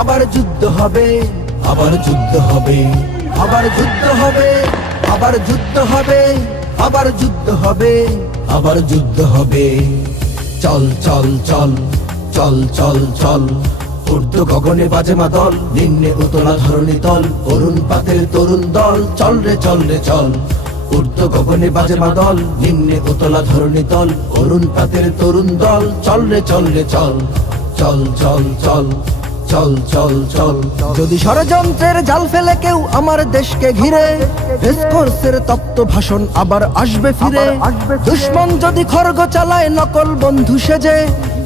আবার যুদ্ধ হবে, আবার যুদ্ধ হবে, আবার যুদ্ধ হবে, আবার যুদ্ধ হবে, আবার যুদ্ধ হবে, আবার যুদ্ধ হবে। চল চল চল চল চল চল, ঊর্ধ্ব গগনে বাজে মাদল, নিম্নে উতলা ধরণী তল অরুণ পাতের তরুণ দল, চল রে চল রে, চল, ঊর্ধ্ব গগনে বাজে মাদল, নিম্নে উতলা ধরণী তল অরুণ পাতের তরুণ দল, চল রে চল রে, চল চল চল চল চল চল চল। যদি ষড়যন্ত্রের জাল ফেলে কেউ আমার দেশকে ঘিরে রেসকোর্সের তপ্ত ভাষণ আবার আসবে ফিরে। দুশ্মন যদি খর্গ চালায় নকল বন্ধু সেজে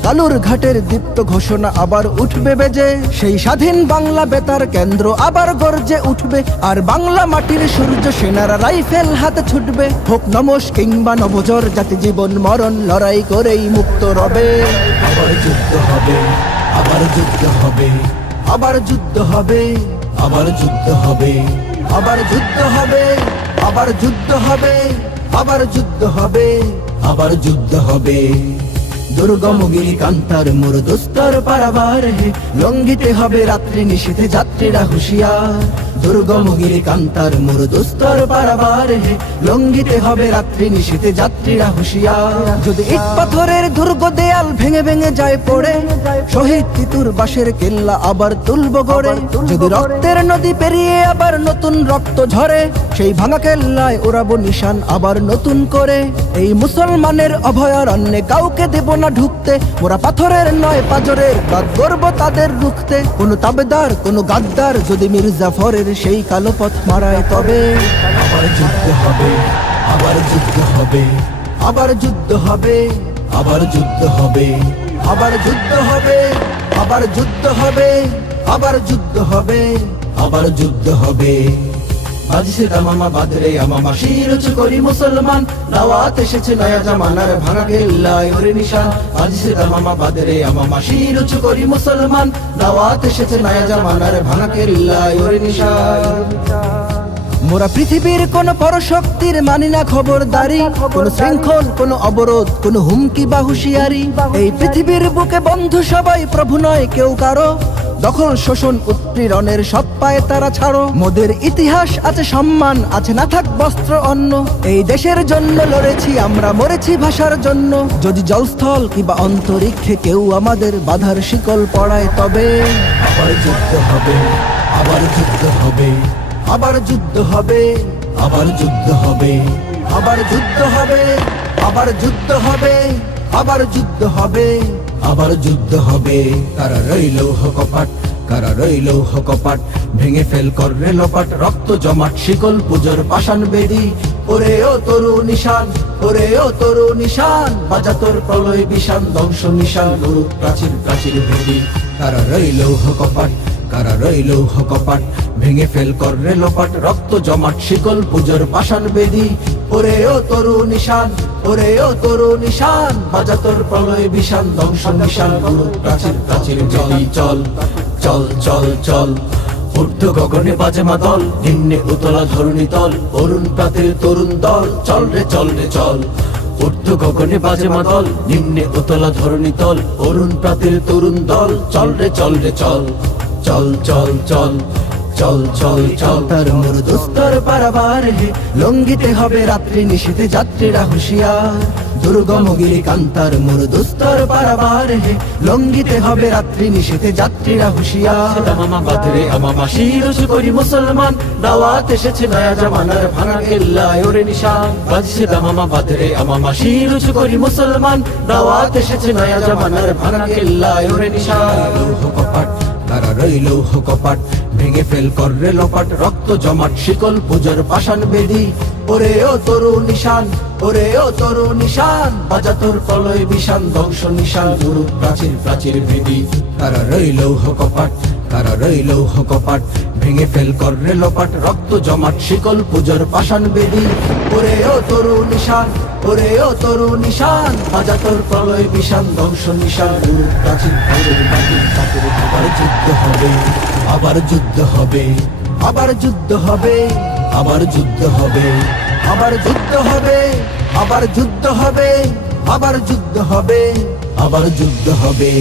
কালুর ঘাটের দীপ্ত ঘোষণা আবার উঠবে বেজে। সেই স্বাধীন বাংলা বেতার কেন্দ্র আবার গর্জে উঠবে আর বাংলা মাটির সূর্য সেনারা রাইফেল হাতে ছুটবে। হোক নমস কিংবা নবজর জাতি জীবন মরণ লড়াই করেই মুক্ত রবে। আবার যুদ্ধ হবে আবার যুদ্ধ হবে। আবার যুদ্ধ হবে। আবার যুদ্ধ হবে। আবার যুদ্ধ হবে। আবার যুদ্ধ হবে। আবার যুদ্ধ হবে। আবার যুদ্ধ হবে। দুর্গমগিরি কান্তার মোর দোস্তর পারাবার হে। লঙ্ঘিতে হবে রাত্রি নিষেধে যাত্রীরা হুঁশিয়ার। দুর্গমগিরি কান্তার মোর দোস্তর পারাবার। হে লঙ্ঘিতে হবে রাত্রি নিষেধে যাত্রীরা হুঁশিয়ার। যদি ইট পাথরের দুর্গ দেয়াল ভেঙে ভেঙে যায় পড়ে শহীদ তিতুর বাসের কেল্লা আবার তুলব গড়ে। যদি রক্তের নদী পেরিয়ে আবার নতুন রক্ত ঝরে সেই ভাঙা কেল্লায় ওরাবো নিশান আবার নতুন করে। এই মুসলমানের অভয়ারণ্যে কাউকে দেব না ঢুকতে। ওরা পাথরের নয় পাজরের কাজ করব তাদের রুখতে। কোন তাবেদার কোন গাদ্দার যদি মির্জাফরের সেই কালো পথ মারায় তবে। আবার যুদ্ধ হবে, আবার যুদ্ধ হবে, আবার যুদ্ধ হবে, আবার যুদ্ধ হবে, আবার যুদ্ধ হবে, আবার যুদ্ধ হবে, আবার যুদ্ধ হবে, আবার যুদ্ধ হবে। মোরা পৃথিবীর কোন পরশক্তির মানি না খবরদারি, কোন শৃঙ্খল, কোন অবরোধ, কোন হুমকি বা হুঁশিয়ারি। এই পৃথিবীর বুকে বন্ধু সবাই প্রভু নয় কেউ কারও। দখল শোষণ উৎপীড়নের সব পায়ে তারা ছাড়ো। মোদের ইতিহাস আছে, সম্মান আছে, না থাক বস্ত্র অন্ন। এই দেশের জন্য লড়েছি, আমরা মরেছি ভাষার জন্য। যদি জলস্থল কিংবা অন্তরিক্ষে কেউ আমাদের বাধার শিকল পড়ায়, তবে আবার যুদ্ধ হবে, আবার যুদ্ধ হবে, আবার যুদ্ধ হবে, আবার যুদ্ধ হবে, আবার যুদ্ধ হবে, আবার যুদ্ধ হবে, আবার যুদ্ধ হবে। আবার যুদ্ধ হবে। কারা রইল কপাট কারা রইল কপাট ভেঙে ফেল কররে লোপাট, রক্ত জমাট, শিকল পুজোর পাষাণ বেদি। ওরে ও তরু নিশান, ওরে ও তরু নিশান বাজা তোর প্রলয় বিশান ধ্বংস নিশান, গুরু প্রাচীর প্রাচীর ভেদি কারা রইল কপাট কারা রইল কপাট ভেঙে ফেল কররে লোপাট, রক্ত জমাট, শিকল পুজোর পাষাণ বেদি। ওরে ও তরু নিশান ওরে ও তরু নিশান, বাজা তোর প্রলয় বিশান ধ্বংস নিশান গুরু প্রাচীর প্রাচীর চল চল চল চল চল। ঊর্ধ্ব গগনে বাজে মাদল, নিম্নে উতলা ধরণী তল অরুণ প্রাতের তরুণ দল, চল রে চল রে, চল। ঊর্ধ্ব গগনে বাজে মাদল, নিম্নে উতলা ধরণী তল অরুণ প্রাতের তরুণ দল, চল রে চল রে, চল চল চল চল। চল চল চল। তার মোর দোস্তর পারাবার হে। লঙ্গিতে হবে রাত্রি নিষেধে যাত্রীরা হুঁশিয়ার। দুর্গমগিরি কান্তার মোর দোস্তর পারাবার হে। লঙ্গিতে হবে রাত্রি নিষেধে যাত্রীরা হুঁশিয়ার। মামা বাদরে আমামা শিরুজ করি মুসলমান। দাওয়াত এসেছে নয়া জামানার ভাঙা কেল্লায় ওরে নিশান। বাজছে দামামা বাদরে আমামা শিরুজ করি মুসলমান। দাওয়াত এসেছে নয়া জামানার ভাঙা কেল্লায় ওরে নিশান। তারা রইল কপাট, ভেঙে ফেল কররে লপাট, রক্ত জমাট, শিকল পূজার পাষাণ বেদি। ওরে ও তরু নিশান, ওরে ও তরু নিশান, বাজা তোর কলয় বিশান ধ্বংস নিশান, গুরু প্রাচীর প্রাচীর ভেদি তারা রইল কপাট, তারা রইল কপাট ভেঙে ফেল কররে লোপাট, রক্ত জমাট, শিকল পূজার পাষাণ বেদি। ওরে ও তরু নিশান ওরে ও তরু নিশান বাজা তোর প্রলয় বিশান ধ্বংস নিশান প্রাচীন আবার যুদ্ধ হবে, আবার যুদ্ধ হবে, আবার যুদ্ধ হবে, আবার যুদ্ধ হবে, আবার যুদ্ধ হবে, আবার যুদ্ধ হবে, আবার যুদ্ধ হবে, আবার যুদ্ধ হবে।